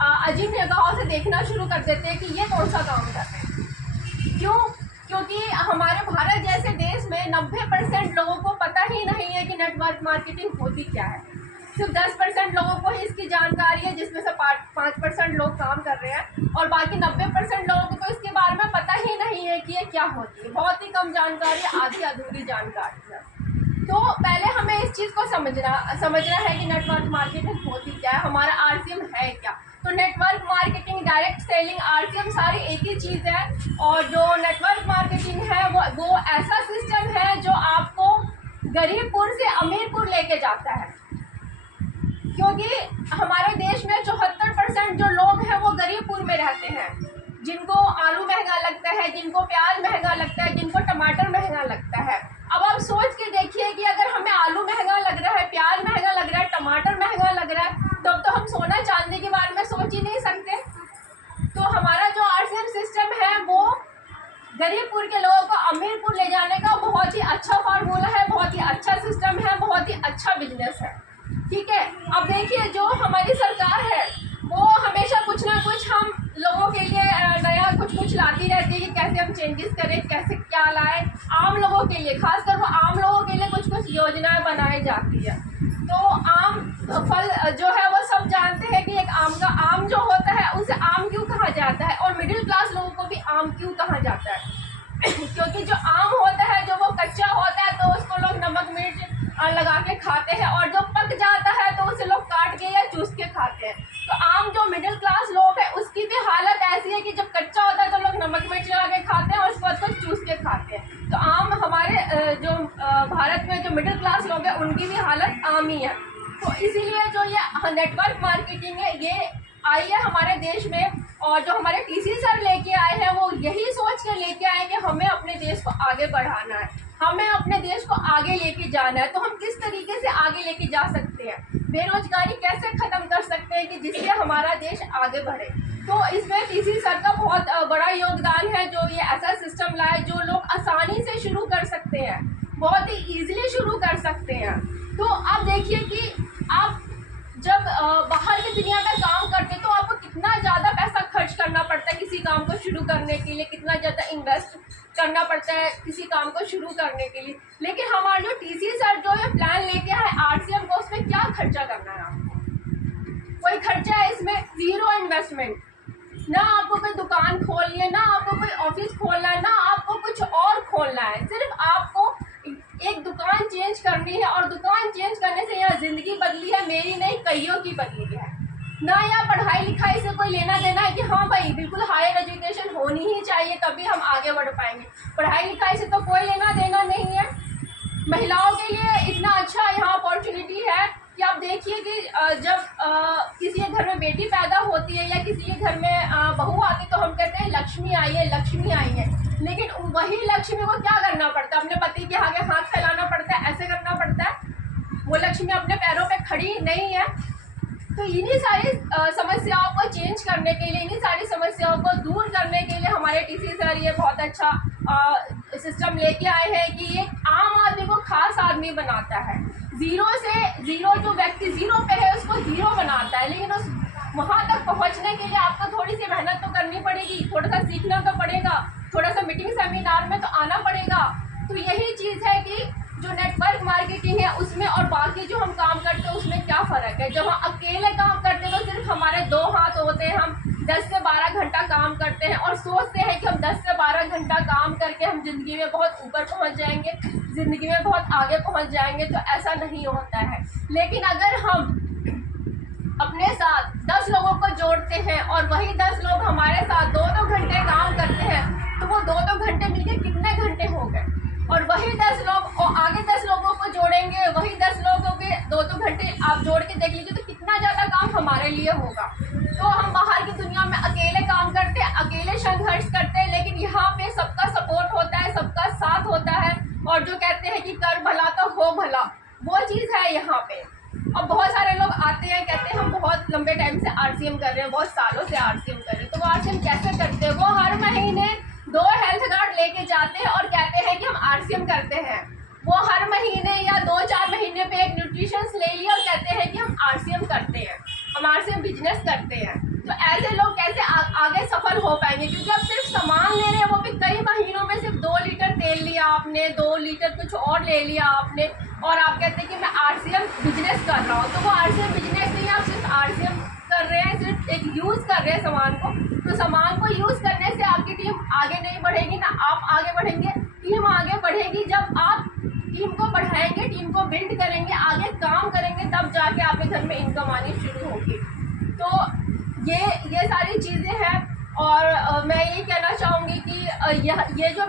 अजीब निगाहों से देखना शुरू कर देते हैं कि ये कौन सा काम कर रहे हैं। क्यों? क्योंकि हमारे भारत जैसे देश में 90% लोगों को पता ही नहीं है कि नेटवर्क मार्केटिंग होती क्या है। सिर्फ 10% लोगों को ही इसकी जानकारी है, जिसमें से 5% लोग काम कर रहे हैं, और बाकी 90% लोगों को तो इसके बारे में पता ही नहीं है कि ये क्या होती है। बहुत ही कम जानकारी, आधी अधूरी जानकारी है। तो पहले हमें इस चीज़ को समझना है कि नेटवर्क मार्केटिंग होती क्या है, हमारा आरसीएम है क्या। तो network marketing, direct selling, RCM सारी एक ही चीज़ है। और जो नेटवर्क मार्केटिंग है वो ऐसा सिस्टम है जो आपको गरीबपुर से अमीरपुर लेके जाता है। क्योंकि हमारे देश में 74% जो लोग हैं वो गरीबपुर में रहते हैं, जिनको आलू महंगा लगता है, जिनको प्याज महंगा लगता है, जिनको टमाटर महंगा लगता है। अब आप सोच के देखिए कि अगर हमें आलू महंगा लग रहा है, प्याज महंगा लग रहा है, टमाटर महंगा लग रहा है, तब तो हम सोना चांदी के बारे में सोच ही नहीं सकते। तो हमारा जो आरसीएम सिस्टम है वो गरीबपुर के लोगों को अमीरपुर ले जाने का बहुत ही अच्छा फार्मूला है, बहुत ही अच्छा सिस्टम है, बहुत ही अच्छा बिजनेस है। ठीक है। अब देखिए, जो हमारी सरकार है वो हमेशा कुछ ना कुछ हम लोगों के लिए नया कुछ लाती रहती है कि कैसे हम चेंजेस करें, कैसे क्या लाएं आम लोगों के लिए। खासकर वो आम लोगों के लिए कुछ योजनाएं बनाई जाती है। तो आम फल जो है वो सब जानते हैं कि एक आम जो होता है उसे आम क्यों कहा जाता है, और मिडिल क्लास लोगों को भी आम क्यों कहा जाता है। क्योंकि जो आम होता है, जो वो कच्चा होता है तो उसको लोग नमक मिर्च लगा के खाते हैं, और जो पक जाता है तो उसे लोग काट के या चूस के खाते हैं। तो आम जो मिडिल क्लास लोग हैं उसकी भी हालत ऐसी है कि जब कच्चा होता है तो लोग नमक मिर्च लगा के खाते हैं और उसके बाद चूस के खाते हैं। तो आम हमारे जो भारत में जो मिडिल क्लास लोग हैं उनकी भी हालत आम ही है। तो इसीलिए जो ये नेटवर्क मार्केटिंग है ये आई है हमारे देश में, और जो हमारे टीसी सर लेके आए हैं वो यही सोच के लेके आए कि हमें अपने देश को आगे बढ़ाना है, हमें अपने देश को आगे लेके जाना है। तो हम किस तरीके से आगे लेके जा सकते हैं, बेरोजगारी कैसे ख़त्म कर सकते हैं कि जिससे हमारा देश आगे बढ़े। तो इसमें टीसी सर का बहुत बड़ा योगदान है, जो ये ऐसा सिस्टम लाए जो लोग आसानी से शुरू कर सकते हैं, बहुत ही ईजिली शुरू कर सकते हैं। तो आप देखिए कि आप जब बाहर की दुनिया में काम करते हैं तो आपको कितना ज़्यादा पैसा खर्च करना पड़ता है किसी काम को शुरू करने के लिए, कितना ज़्यादा इन्वेस्ट करना पड़ता है किसी काम को शुरू करने के लिए। लेकिन हमारे जो टीसी सर जो ये प्लान लेके आए आरसीएम को, उसमें क्या खर्चा करना है आपको? कोई खर्चा है इसमें? Zero investment. ना आपको कोई दुकान खोलनी है, ना आपको कोई ऑफिस खोलना है, ना आपको कुछ और खोलना है। सिर्फ आपको एक दुकान चेंज करनी है, और दुकान चेंज करने से यहाँ ज़िंदगी बदली है, मेरी नहीं कईयों की बदली है। ना यहाँ पढ़ाई लिखाई से कोई लेना देना है कि हाँ भाई बिल्कुल हायर एजुकेशन होनी ही चाहिए तभी हम आगे बढ़ पाएंगे। पढ़ाई लिखाई से तो कोई लेना देना नहीं है। महिलाओं के लिए इतना अच्छा यहाँ अपॉर्चुनिटी है कि आप देखिए कि जब किसी के घर में बेटी पैदा होती है या किसी के घर में बहू आती है तो हम कहते हैं लक्ष्मी आई है, लक्ष्मी आई है। लेकिन वही लक्ष्मी को क्या करना पड़ता है? अपने पति के आगे हाथ फैलाना पड़ता है, ऐसे करना पड़ता है। वो लक्ष्मी अपने पैरों पे खड़ी नहीं है। तो इन्हीं सारी समस्याओं को चेंज करने के लिए, इन्हीं सारी समस्याओं को दूर करने के लिए हमारे टीसी सर ये बहुत अच्छा सिस्टम लेके आए हैं कि ये आम आदमी को खास आदमी बनाता है। ज़ीरो जो व्यक्ति ज़ीरो पे है उसको हीरो बनाता है। लेकिन उस वहाँ तक पहुँचने के लिए आपको थोड़ी सी मेहनत तो करनी पड़ेगी, थोड़ा सा सीखना तो पड़ेगा, थोड़ा सा मीटिंग सेमिनार में तो आना पड़ेगा। तो यही चीज़ है कि जो नेटवर्क मार्केटिंग है उसमें और बाकी जो हम काम करते हैं उसमें क्या फ़र्क है। जब हम अकेले काम करते हैं तो सिर्फ हमारे 2 हाथ होते हैं, हम 10 से 12 घंटा काम करते हैं और सोचते हैं कि हम 10 से 12 घंटा काम करके हम ज़िंदगी में बहुत ऊपर पहुंच जाएंगे, ज़िंदगी में बहुत आगे पहुंच जाएंगे। तो ऐसा नहीं होता है। लेकिन अगर हम अपने साथ 10 लोगों को जोड़ते हैं और वही 10 लोग हमारे साथ 2-2 घंटे काम करते हैं तो वो 2-2 घंटे मिलके कितने घंटे हो गए। और वही 10 लोग और आगे 10 लोगों को जोड़ेंगे, वही 10 लोगों के 2-2 घंटे आप जोड़ के देख लीजिए तो कितना ज़्यादा काम हमारे लिए होगा। तो हम बाहर की दुनिया में अकेले काम करते हैं, अकेले संघर्ष करते हैं, लेकिन यहाँ पे सबका सपोर्ट होता है, सबका साथ होता है। और जो कहते हैं कि कर भला तो हो भला, वो चीज़ है यहाँ पे। अब बहुत सारे लोग आते हैं कहते हैं हम बहुत लंबे टाइम से आरसीएम कर रहे हैं, बहुत सालों से आरसीएम कर रहे हैं। तो वो आरसीएम कैसे करते हैं? वो हर महीने 2 हेल्थ कार्ड लेके जाते हैं और कहते हैं कि हम आरसीएम करते हैं। वो हर महीने या 2-4 महीने पे एक न्यूट्रिशंस ले लिया और कहते हैं कि हम आरसीएम करते हैं। हमारे से बिजनेस करते हैं, तो ऐसे लोग कैसे आगे सफल हो पाएंगे? क्योंकि आप सिर्फ सामान ले रहे हैं, वो भी कई महीनों में सिर्फ 2 लीटर तेल लिया आपने, 2 लीटर कुछ और ले लिया आपने, और आप कहते हैं कि मैं आरसीएम बिजनेस कर रहा हूँ। तो वो आरसीएम बिजनेस नहीं, आप सिर्फ आरसीएम कर रहे हैं, सिर्फ एक यूज़ कर रहे हैं सामान को। तो सामान को यूज़ करने से आपकी टीम आगे नहीं बढ़ेगी, ना आप आगे बढ़ेंगे। टीम आगे बढ़ेगी जब आप टीम को बढ़ाएंगे, टीम को बिल्ड करेंगे, आगे काम करेंगे, तब जाके आपके घर में इनकम आनी शुरू होगी। तो ये सारी चीज़ें हैं, और मैं ये कहना चाहूँगी कि ये जो